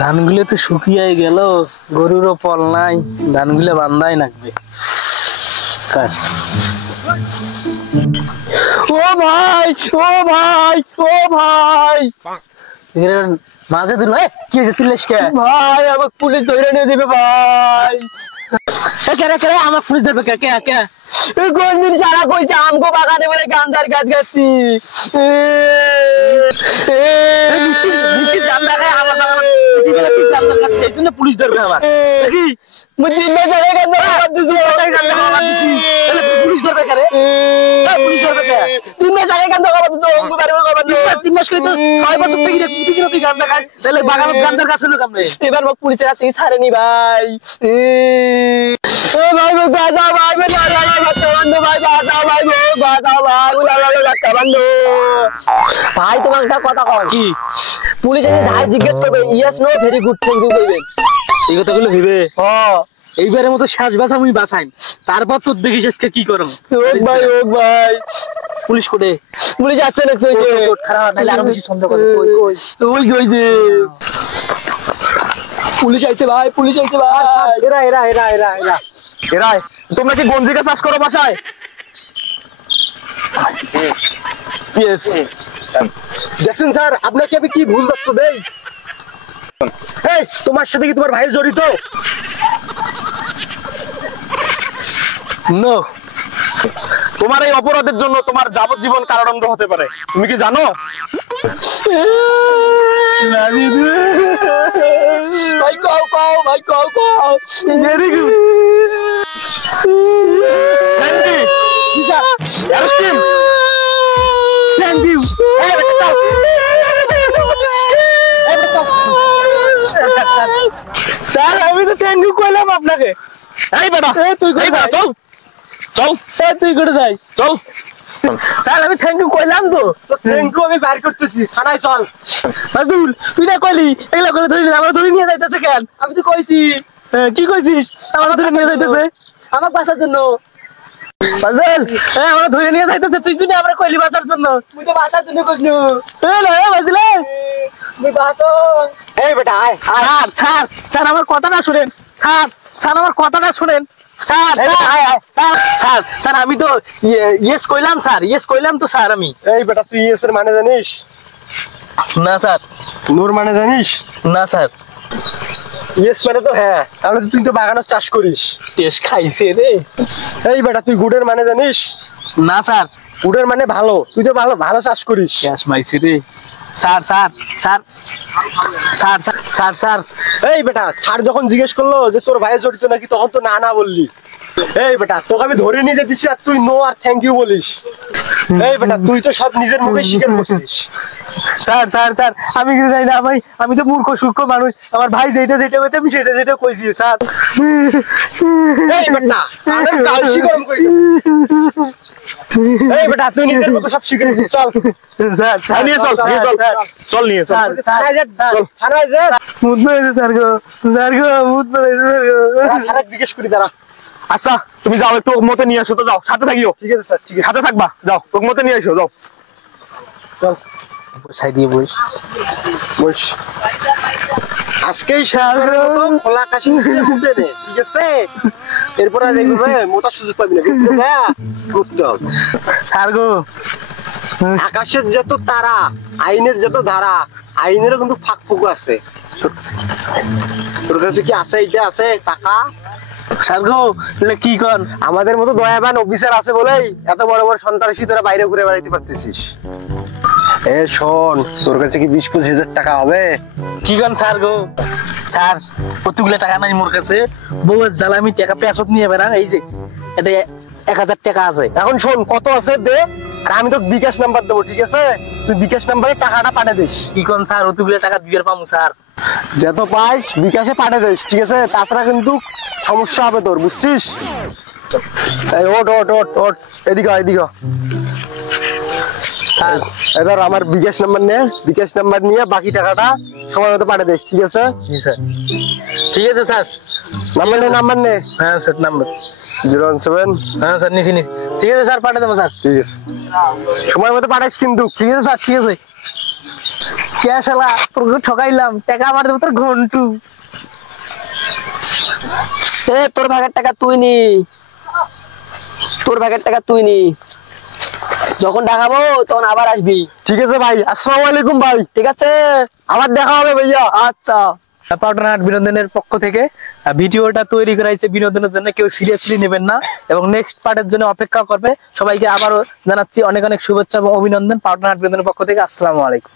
ধানগুলো তো শুকিয়ে গেল, গরুরও পল নাই, ধানগুলো বান্ধাই লাগবে। ও ভাই, ও ভাই, ও ভাই, মাঝে দিল কি হয়েছে? ভাই আমাকে পুলিশ ধরে নিয়ে দিবে ভাই। আমার পুলিশ ধরবে কে? কে কে কোন দিন সারা কইছে আমগো বাগানে বলে গান্ধার গাছ গাছি পুলিশ ধরবে আমার পুলিশ ধরবে কে? পুলিশ ধরবে কে? 3 মাস আগে গান্ধা খাবার দিত, 3 মাস করে তো 6 বছর থেকে প্রতিদিন তুই গান্ধা খাই, তাহলে বাগানত গান্ধার গাছ হলো কেমনে? এবার মোক পুলিশের কাছে ছাড়েনি ভাই। ও ভাই বাঁচাও ভাই, ভাই তোমার একটা কথা কয় কি? পুলিশ এসে যাই জিজ্ঞেস করবে yes no very good thank you কইবেন। এই কথাগুলো ভেবে এইবারের মতো শ্বাস বাঁচা আমি বাঁচাইন, তারপর তোর দেখিস আজকে কি করম। ওক ভাই, ওক ভাই। পুলিশ কোটে? পুলিশ আসছে না, খারাপ নাইলে আরো বেশি সন্দেহ করে। কই কই ওই কই দে পুলিশ আইছে ভাই, পুলিশ আইছে ভাই। এরা এরা এরা এরা এরা এরা তোমরা কি গঞ্জিকা চাষ করো বাসায়? ইয়েস। দেখছেন স্যার আপনাকে আমি কি ভুল তথ্য দেই? এই তোমার সাথে কি তোমার ভাই জড়িত? নো। তোমার এই অপরাধের জন্য তোমার যাবজ্জীবন কারাদণ্ড হতে পারে, তুমি কি জানো? ভাই কও কও, ভাই কও কও। Very good. Thank you sir. Arrest him. Thank you. এই বেটা স্যার আমি তো থ্যাংক ইউ কইলাম আপনাকে। এই বেটা তুই কই চল চল, তুই করে যাই চল। স্যার আমি থ্যাংক ইউ কইলাম তো, থ্যাংক ইউ আমি বাইর করতেছি, থানায় চল। নাজুল তুই না কইলি এগুলা করে ধরে আমরা ধরে নিয়ে যাইতেছে কেন? আমি তো কইছি। কি কইছিস? আমরা ধরে নিয়ে যাইতেছে আমার বাঁচার জন্য। বাজাল আমরা ধরে নিয়ে যাইতেছে, তুই তুই আমরা কইলি বাঁচার জন্য। তুই তো বাঁচার জন্য কইনু। এই না বাজলে তুই বাঁচো। এই বেটা আয় আয়। স্যার স্যার আমার কথাটা শুনেন, স্যার স্যার আমার কথাটা শুনেন। স্যার স্যার স্যার স্যার আমি তো ইয়েস কইলাম স্যার, ইয়েস কইলাম তো স্যার আমি। এই বেটা তুই ইয়েস এর মানে জানিস? না স্যার। নূর মানে জানিস? না স্যার। ইয়েস মানে তো হ্যাঁ, তাহলে তুই তো বাগানের চাষ করিস। টেস্ট খাইছে রে। এই বেটা তুই গুডের মানে জানিস? না স্যার। গুডের মানে ভালো, তুই তো ভালো ভালো চাষ করিস। ক্যাশ মাইছে রে। Sir sir sir sir sir sir এই বেটা স্যার যখন জিজ্ঞেস করলো যে তোর ভাই জড়িত নাকি, তখন তো না না বললি। এই বেটা তোকে আমি ধরে নিয়ে যেতেছি আর তুই নো আর থ্যাংক ইউ বলিস। এই বেটা তুই তো সব নিজের মুখে স্বীকার করছিস। স্যার স্যার স্যার আমি কিছু জানি না ভাই, আমি তো মূর্খ সূক্ষ্ম মানুষ, আমার ভাই যেটা যেটা কইছে আমি সেটা যেটা কইছি স্যার। এই বেটা আরে কালসি গরম কই। এই বেটা তুই নিজের মতো সব শিখে নিছিস, চল স্যার স্যার নিয়ে চল, নিয়ে চল চল নিয়ে চল থানায় যা, থানায় যা। মুদ মেরেছে স্যার গো, স্যার গো মুদ মেরেছে স্যার গো। খারাপ জিজ্ঞেস করি দাঁড়া। আচ্ছা তুমি যাও একটু মতে নিয়ে আসো তো, যাও সাথে থাকিও। ঠিক আছে স্যার, ঠিক আছে সাথে থাকবা, যাও তোর মতে নিয়ে আসো, যাও চল। বসাই দিয়ে বস বস। আজকেই সাগরের মতো খোলা কাশি উঠে দে, ঠিক আছে? এরপর আর দেখবে মোটা সুযোগ পাবি না, বুঝতে যা করতে হবে। স্যার গো আকাশের যত তারা, আইনের যত ধারা, আইনেরও কিন্তু ফাঁক ফুক আছে। তোর কাছে কি আছে? এইটা আছে টাকা? স্যার গো কি কর, আমাদের মতো দয়াবান অফিসার আছে বলেই এত বড় বড় সন্ত্রাসী তোরা বাইরে ঘুরে বেড়াইতে পারতেছিস। এ শোন, তোর কাছে কি 20-25 হাজার টাকা হবে? কি কন স্যার গো? স্যার কতগুলো টাকা নাই মোর কাছে, বউয়ের জ্বালা আমি টাকা পেছট নিয়ে বেড়া। এই যে এটা 1000 টাকা আছে। এখন শোন কত আছে দে, আর আমি তো বিকাশ নাম্বার দেবো, ঠিক আছে? তুই বিকাশ নাম্বারে টাকাটা পাঠিয়ে দিস। কি কোন স্যার অতগুলো টাকা দিবার পামু স্যার? যত পাইস বিকাশে পাঠিয়ে দিস, ঠিক আছে? তাছাড়া কিন্তু সমস্যা হবে তোর, বুঝছিস? এই ওট ওট ওট ওট, এদিকে এদিকে। স্যার এবার আমার বিকাশ নাম্বার নে, বিকাশ নাম্বার নিয়ে বাকি টাকাটা সময় মতো পাঠিয়ে দিস, ঠিক আছে? জি স্যার। ঠিক আছে স্যার। নাম্বার নে, নাম্বার নে। হ্যাঁ স্যার নাম্বার 017। হ্যাঁ স্যার নিছি নিছি। ঠিক আছে স্যার পাঠিয়ে দেবো স্যার। ঠিক আছে সময় মতো পাঠাইস কিন্তু, ঠিক আছে স্যার? ঠিক আছে। কে শালা তোকে ঠকাইলাম, টাকা আমার দেবো তোর ঘন্টু। এ তোর ভাগের টাকা তুই নি, তোর ভাগের টাকা তুই নি, যখন দেখাবো তখন আবার আসবি। ঠিক আছে ভাই, আসসালামু আলাইকুম ভাই। ঠিক আছে, আবার দেখা হবে ভাইয়া। আচ্ছা। পাউডারহাট বিনোদনের পক্ষ থেকে ভিডিওটা তৈরি করা হয়েছে বিনোদনের জন্য, কেউ সিরিয়াসলি নেবেন না এবং নেক্সট পার্টের জন্য অপেক্ষা করবে। সবাইকে আবারও জানাচ্ছি অনেক অনেক শুভেচ্ছা এবং অভিনন্দন পাউডারহাট বিনোদনের পক্ষ থেকে। আসসালামু আলাইকুম।